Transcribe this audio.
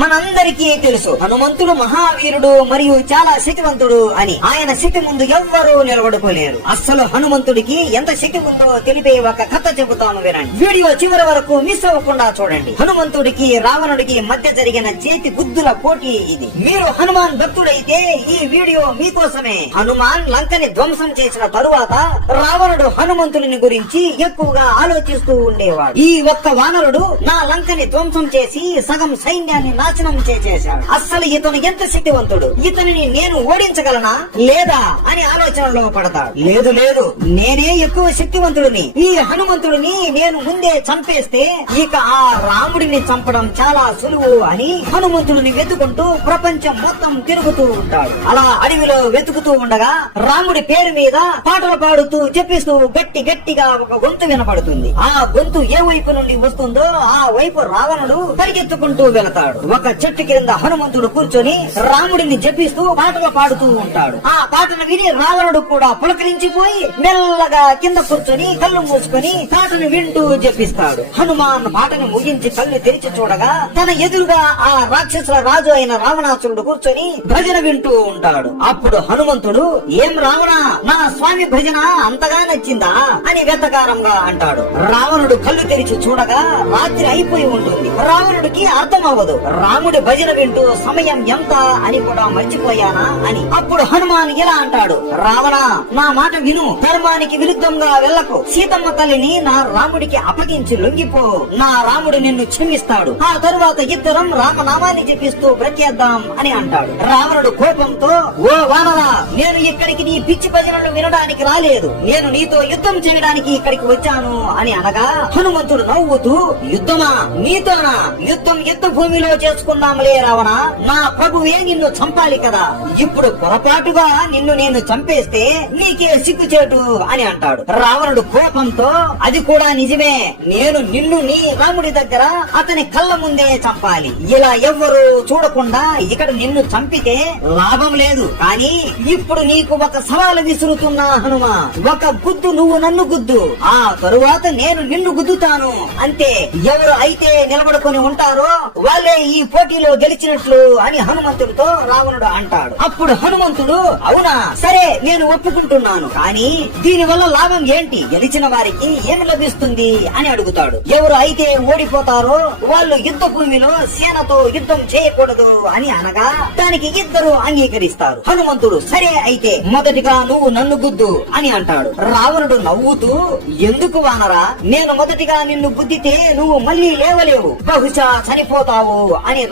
మనందరికీ తెలుసు హనుమంతుడు మహావీరుడు మరియు చాలా శక్తివంతుడు అని. ఆయన శక్తి ముందు ఎవ్వరూ నిలబడుకోలేరు. అస్సలు హనుమంతుడికి ఎంత శక్తి ఉందో తెలిపే ఒక కథ చెబుతాను వినండి. వీడియో చివరి వరకు మిస్ అవ్వకుండా చూడండి. హనుమంతుడికి రావణుడికి మధ్య జరిగిన చేతి బుద్ధుల పోటీ ఇది. మీరు హనుమాన్ భక్తుడైతే ఈ వీడియో మీకోసమే. హనుమాన్ లంకని ధ్వంసం చేసిన తరువాత రావణుడు హనుమంతుడిని గురించి ఎక్కువగా ఆలోచిస్తూ ఉండేవాడు. ఈ ఒక్క వానరుడు నా లంకని ధ్వంసం చేసి సగం సైన్యాన్ని నాశనం చేసేశాడు. అస్సలు ఇతను ఎంత శక్తివంతుడు, ఇతనిని నేను ఓడించగలనా లేదా అని ఆలోచనలో పడతాడు. లేదు లేదు, నేనే ఎక్కువ శక్తివంతుడిని. ఈ హనుమంతుడిని నేను ముందే చంపేస్తే ఇక ఆ రాముడిని చంపడం చాలా సులువు అని హనుమంతుడిని వెతుకుంటూ ప్రపంచం మొత్తం తిరుగుతూ ఉంటాడు. అలా అడవిలో వెతుకుతూ ఉండగా రాముడి పేరు మీద పాటలు పాడుతూ చెప్పిస్తూ గట్టి గట్టిగా ఒక గొంతు వినపడుతుంది. ఆ గొంతు ఏ వైపు నుండి వస్తుందో ఆ వైపు రావణుడు పరిగెత్తుకుంటూ వెళతాడు. ఒక చెట్టు కింద హనుమంతుడు కూర్చొని రాముడిని జపిస్తూ పాటలు పాడుతూ ఉంటాడు. ఆ పాటను విని రావణుడు కూడా పులకరించిపోయి మెల్లగా కింద కూర్చొని కళ్ళు మూసుకొని పాటను వింటూ జపిస్తాడు. హనుమాన్ పాటను ముగించి కళ్ళు తెరిచి చూడగా తన ఎదురుగా ఆ రాక్షసుల రాజు అయిన రావణాసురుడు కూర్చొని భజన వింటూ ఉంటాడు. అప్పుడు హనుమంతుడు, ఏం రావణ, నా స్వామి భజన అంతగా నచ్చిందా అని వెతకారంగా అంటాడు. రావణుడు కళ్ళు తెరిచి చూడగా రాత్రి అయిపోయి ఉంటుంది. రావణుడికి అర్థం అవ్వదు. రాముడి భజన వింటూ సమయం ఎంత అని కూడా మర్చిపోయానా అని. అప్పుడు హనుమాన్ ఇలా అంటాడు, రావణ, నా మాట విను. ధర్మానికి విరుద్ధంగా వెళ్ళకు. సీతమ్మ తల్లిని నా రాముడికి అప్పగించి లొంగిపో. నా రాముడు నిన్ను క్షమిస్తాడు. ఆ తరువాత ఇద్దరం రామనామాన్ని జపిస్తూ బ్రతికేద్దాం అని అంటాడు. రావణుడు కోపంతో, ఓ వానరా, నేను ఇక్కడికి నీ పిచ్చి భజనలు వినడానికి రాలేదు. నేను నీతో యుద్ధం చేయడానికి ఇక్కడికి వచ్చాను అని అనగా హనుమంతుడు నవ్వుతూ, యుద్ధమా, నీతోనా? యుద్ధం యుద్ధ భూమిలో చేసుకుందాంలే రావణ. నా ప్రభువే నిన్ను చంపాలి కదా. ఇప్పుడు పొరపాటుగా నిన్ను నేను చంపేస్తే నీకే సిగ్గుచేటు అని అంటాడు. రావణుడు కోపంతో, అది కూడా నిజమే. నేను నిన్ను నీ రాముడి దగ్గర అతని కళ్ళ ముందే చంపాలి. ఇలా ఎవ్వరూ చూడకుండా ఇక్కడ నిన్ను చంపితే లాభం లేదు. కానీ ఇప్పుడు నీకు ఒక సవాలు విసురుతున్నా హనుమ. ఒక గుద్దు నువ్వు నన్ను గుద్దు, ఆ తరువాత నేను నిన్ను గుద్దుతాను. అంతే. ఎవరు అయితే నిలబడుకొని ఉంటారో వాళ్ళే ఈ పోటీలో గెలిచినట్లు అని హనుమంతుడితో రావణుడు అంటాడు. అప్పుడు హనుమంతుడు, అవునా, సరే, నేను ఒప్పుకుంటున్నాను. కానీ దీని వల్ల లాభం ఏంటి? గెలిచిన వారికి ఏమి లభిస్తుంది అని అడుగుతాడు. ఎవరు అయితే ఓడిపోతారో వాళ్ళు యుద్ధ భూమిలో సేనతో యుద్ధం చేయకూడదు అని అనగా దానికి ఇద్దరు అంగీకరిస్తారు. హనుమంతుడు, సరే అయితే మొదటిగా నువ్వు నన్ను గుద్దు అని అంటాడు. రావణుడు నవ్వుతూ, ఎందుకు వానరా, నేను మొదటిగా నిన్ను గుద్దితే నువ్వు మళ్ళీ లేవలేవు, బహుశా చనిపోతావు అని